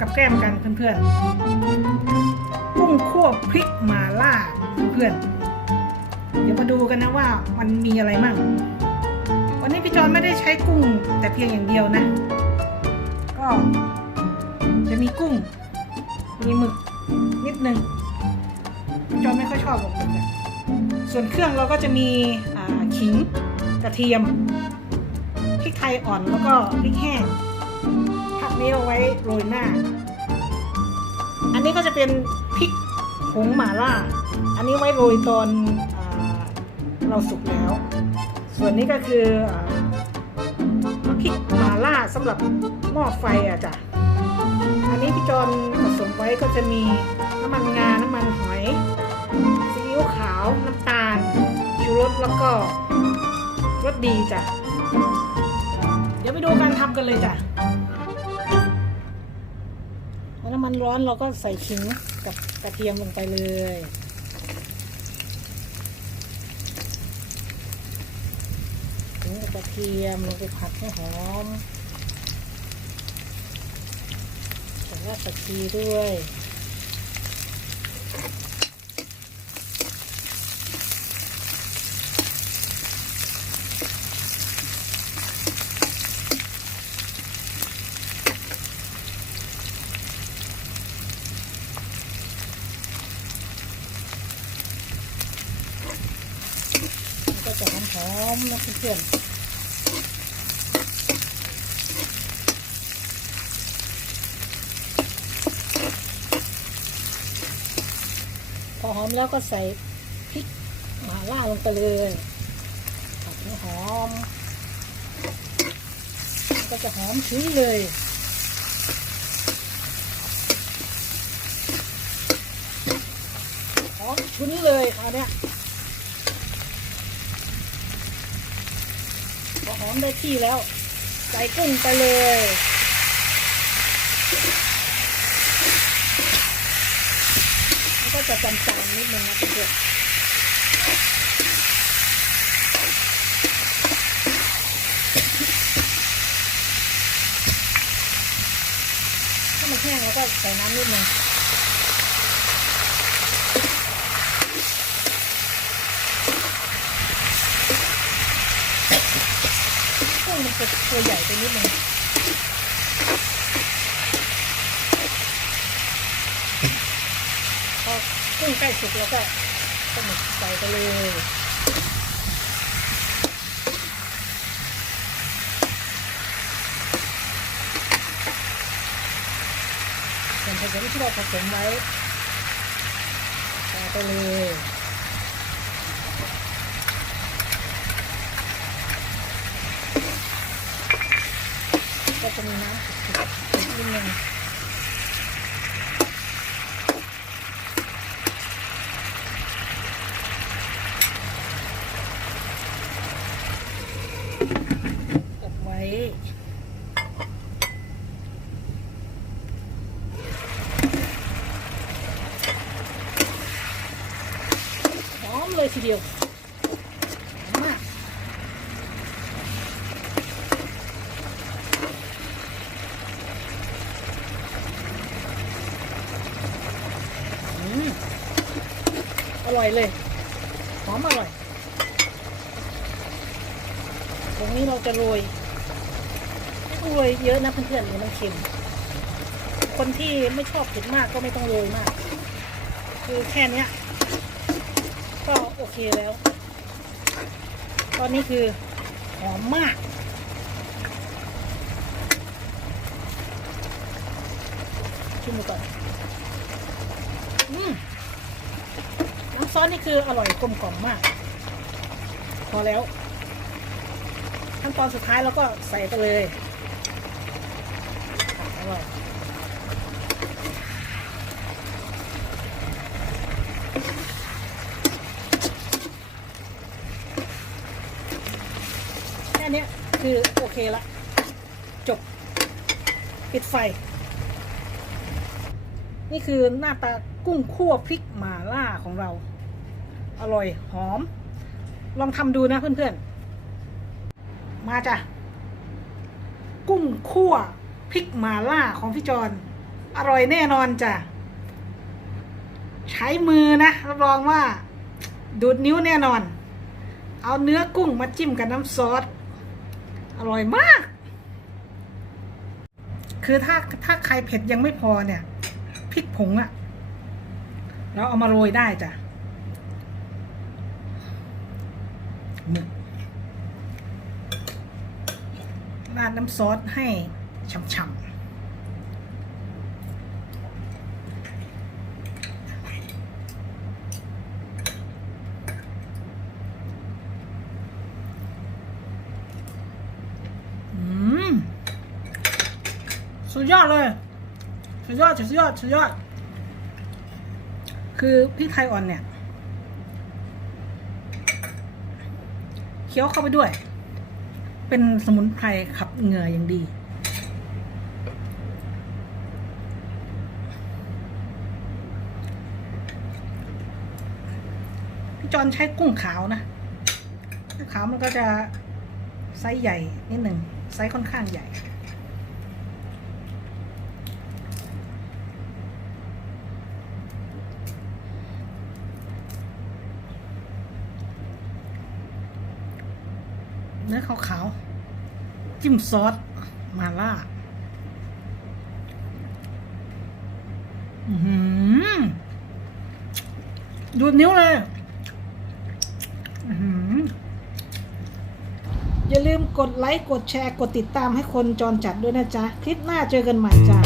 กับแก้มกันเพื่อนๆกุ้งคั่วพริกมาล่าเพื่อนๆเดี๋ยวมาดูกันนะว่ามันมีอะไรมั่งวันนี้พี่จอนไม่ได้ใช้กุ้งแต่เพียงอย่างเดียวนะ ก็ จะมีกุ้ง มีหมึกนิดนึงพี่จอนไม่ค่อยชอบหรอกหมึกส่วนเครื่องเราก็จะมีขิงกระเทียมพริกไทยอ่อนแล้วก็พริกแห้ง นี้เอาไว้โรยหน้า อันนี้ก็จะเป็นพริกผงหม่าล่า อันนี้ไว้โรยตอนเราสุกแล้ว ส่วนนี้ก็คือพริกหม่าล่าสำหรับหม้อไฟอะจ้ะ อันนี้พี่จอนผสมไว้ก็จะมีน้ำมันงา น้ำมันหอยซีอิ๊วขาว น้ำตาล ชูรสแล้วก็รสดีจ้ะ เดี๋ยวไปดูการทำกันเลยจ้ะ น้ำมันร้อนเราก็ใส่ขิงกับกระเทียมลงไปเลย ขิงกับกระเทียมลงไปผัดให้หอมใส่รากผักชีด้วย มันหอมนะเพื่อนพอหอมแล้วก็ใส่พริกหมาล่าลงไปเลยผัดให้หอม ก็จะหอมชื้นเลยหอมชุ้นเลยคราวเนี้ย พ อหอมได้ที่แล้ว ใส่กุ้งไปเลย แล้วก็จะจำๆนิดนึงนะเพื่อนถ้ามันแห้งแล้วก็ใส่น้ำนิดนึงกุ้งมัน จะตัวใหญ่ไปนิดนึงพอกุ้งใกล้สุกแล้วก็ก็หมึกใส่ไปเลยส่วนผสมที่เราผสมไว้ใส่ไปเลย จะมีน้ำนิดนึงอบไว้หอมเลยทีเดียวหอมมากอืม อร่อยเลย หอมอร่อย ตรงนี้เราจะโรยไม่ต้องโรยเยอะนะเพื่อนๆเดี๋ยวมันเค็ม คนที่ไม่ชอบเผ็ดมากก็ไม่ต้องโรยมาก คือแค่นี้ก็โอเคแล้ว ตอนนี้คือหอมมากชิมดูก่อนอืมำซอสนี่คืออร่อยกลมกล่อมมาก พอแล้ว ขั้นตอนสุดท้ายเราก็ใส่ไปเลยอร่อยแค่นี้คือโอเคละ จบ ปิดไฟ นี่คือหน้าตากุ้งคั่วพริกหม่าล่าของเรา อร่อยหอม ลองทำดูนะเพื่อนๆ มาจ้ะ กุ้งคั่วพริกหมาล่าของพี่จอนออร่อยแน่นอนจ้ะ ใช้มือนะรับรองว่า ดูดนิ้วแน่นอน เอาเนื้อกุ้งมาจิ้มกับน้ำซอส อร่อยมาก คือถ้าถ้าใครเผ็ดยังไม่พอเนี่ยพริกผงอะเราเอามาโรยได้จ้ะ หมึกราดน้ำซอสให้ฉ่ำๆสุดยอดเลย สุดยอด สุดยอด สุดยอด คือพริกไทยอ่อนเนี่ย เคี้ยวเข้าไปด้วย เป็นสมุนไพรขับเหงื่ออย่างดี พี่จอนใช้กุ้งขาวนะกุ้งขาวมันก็จะไซส์ใหญ่นิดหนึ่งไซส์ค่อนข้างใหญ่ เนื้อขาวๆ จิ้มซอส มาล่า อือหือดูดนิ้วเลย อือหืออย่าลืมกดไลค์ กดแชร์ กดติดตามให้คนจรจัดด้วยนะจ๊ะ คลิปหน้าเจอกันใหม่จ้า